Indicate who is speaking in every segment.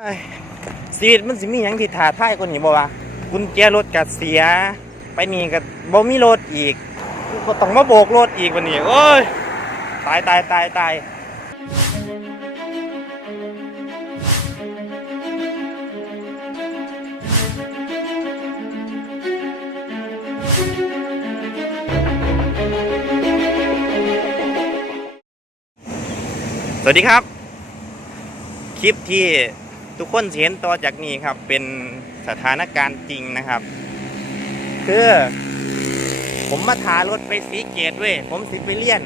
Speaker 1: เอ้ยชีวิตมันสิมีหยังที่ท้าทายกว่านี้บ่วะกุญแจรถก็เสีย ไปนี่ก็บ่มีรถอีกก็ต้องมาโบกรถอีกวันนี้โอ้ยตายตายตายตายสวัสดีครับ คลิปที่ ทุกคนเห็นต่อจากนี้ครับเป็นสถานการณ์จริงนะครับ คือผมมาทารถไปสีเกตเว้ยผมสิไปเลี่ยน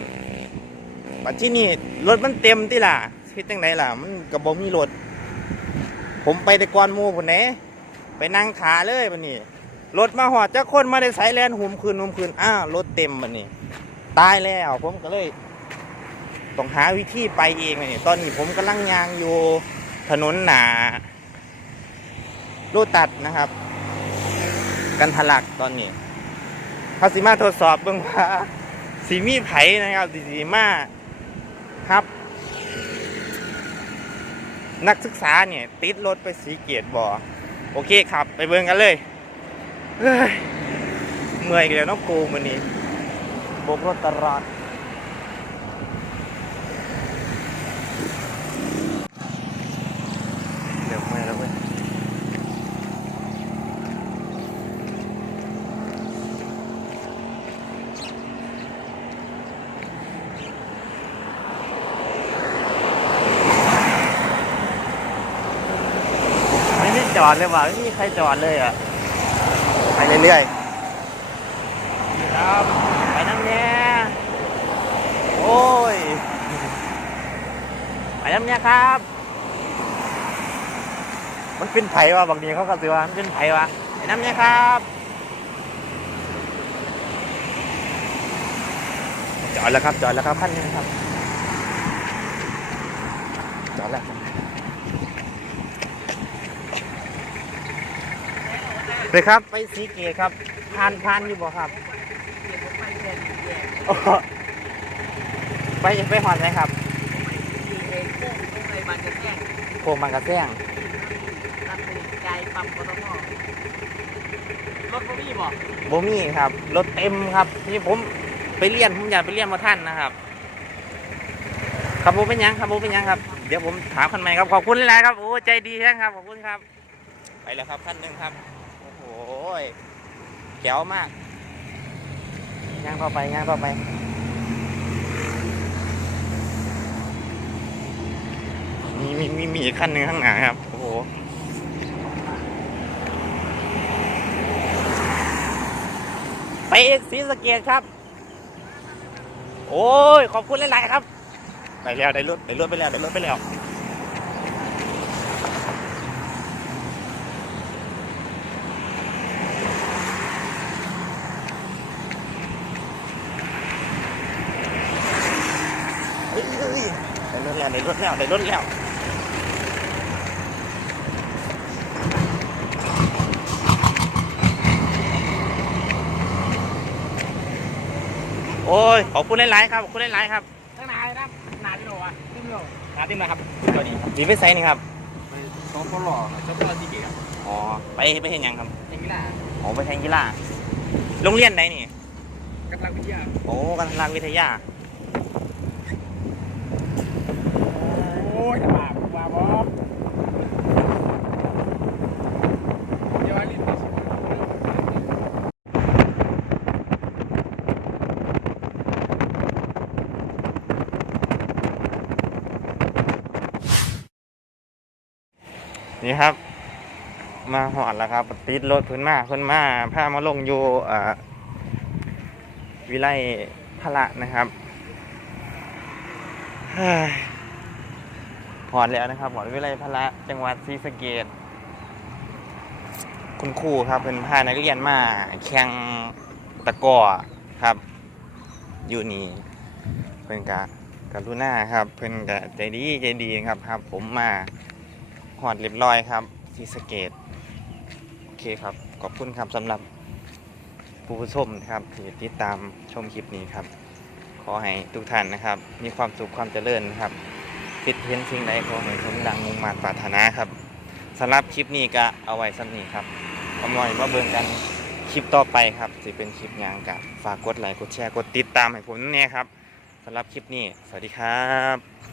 Speaker 1: ปัจที่นี่รถมันเต็มที่ล่ะคิดจังไดล่ะ มันกระบอกมีรถ ผมไปแต่ก่อนมูคนไหนไปนั่งขาเลยบันนี้รถมาหอดเจ้าคนมาได้สายแลนหุมคืนหุมคืนอ้าวรถเต็มบันนี้ตายแล้วผมก็เลย ต้องหาวิธีไปเองเลยนี่ตอนนี้ผมกำลังยางอยู่ ถนนหนาลู่ตัดนะครับ กันทะลักตอนนี้เขาสิมาทดสอบเบื้องว่าสีมีไผนะครับสีสีมาครับ นักศึกษาเนี่ย ติดรถไปสีเกียรติบ่อโอเคครับ ไปเบิ่งกันเลยเฮ้ยเมื่อยอีกแล้วน้องกูมันนี้โบกรถตลอดยวไม่แล้วเว้ยไม่ได้ จอดเลยว่ะไม่มีใครจอดเลยอะไปเรื่อยๆครับไปน้ำแน่โอ้ยไปน้ำแน่ครับ มันเป็นไผ่วะบางทีเขาก็ซื้อว่ามันเป็นไผ่วะไอ้น้ำเนี่ยครับจอดแล้วครับจอดแล้วครับขั้นหนึงครับจอดแล้ว เลยครับ ไปสีเกตครับพานพานอยู่บ่ครับโอ้โหไปไปหอดไหมครับโค้งบางกระแซง
Speaker 2: รถบ่มีบ่
Speaker 1: โบมี่ครับ รถเต็มครับนี่ผมไปเรียนผมอยากไปเรียนมาท่านนะครับครับผมเป็นหยังครับผมเป็นหยังครับเดี๋ยวผมถามคันใหม่ครับขอบคุณหลายๆครับโอ้ใจดีแท้ครับขอบคุณครับ ไปแล้วครับขั้นหนึ่งครับ โอ้โหแจ๋วมากย่างเข้าไปย่างเข้าไปมีมีมีมีอีกขั้นหนึ่งข้างหน้าครับ โอ้โหไปสีสะเกตครับ โอ้ย ขอบคุณหลาย ๆ ครับ ไปแล้ว ได้รถได้รถไปแล้ว ได้รถไปแล้ว เฮ้ยเฮ้ย ได้รถแล้วได้รถแล้วได้รถแล้วโอ้ยขอบคุณหลายๆครับขอบคุณหลายๆครับ
Speaker 2: ข้างในนะหนาที่โลอะที่โลหนาที่มาครับตัวนี้
Speaker 1: ดีไปไซนี่ครับ
Speaker 2: สองคนหล่อครับชอบตัวจริงๆครับ
Speaker 1: อ๋อไปไปเห็นยังครับ
Speaker 2: อย่งนี้นะ
Speaker 1: อ๋อไปแทงกีฬาโรงเรียนไหนนี่
Speaker 2: กำลังวิทยา
Speaker 1: โอ้กันทลางวิทยา
Speaker 2: โอ้ ยจะมาว่าบ่เดี๋ยวอันนี้
Speaker 1: นี่ครับ มาหอดแล้วครับติดรถเพิ่นมาเพิ่นมาพามาลงอยู่อ่าวิไลพระนะครับ เฮ้ยหอดแล้วนะครับหอวิไลพระจังหวัดศรีสะเกษคุณครูครับเพิ่นพานักเรียนมาแข่งตะก้อครับ อยู่นี่เพิ่อนกะกรุณาครับ เพิ่อนกะใจดีใจดีครับครับ ผมมาหอดเรียบร้อยครับที่สะเกตโอเคครับ ขอบคุณครับสำหรับผู้ชมครับที่ติดตามชมคลิปนี้ครับ ขอให้ทุกท่านนะครับ มีความสุขความเจริญนะครับ คิดเห็นสิ่งใดขอให้สมดังมุ่งมั่นปรารถนาครับสำหรับคลิปนี้ก็เอาไว้สั้นี้ครับเอาไว้มาเบิ่งกันคลิปต่อไปครับจะเป็นคลิปยังกับฝากกดไลค์กดแชร์กดติดตามให้ผมแน่ครับสำหรับคลิปนี้ สวัสดีครับ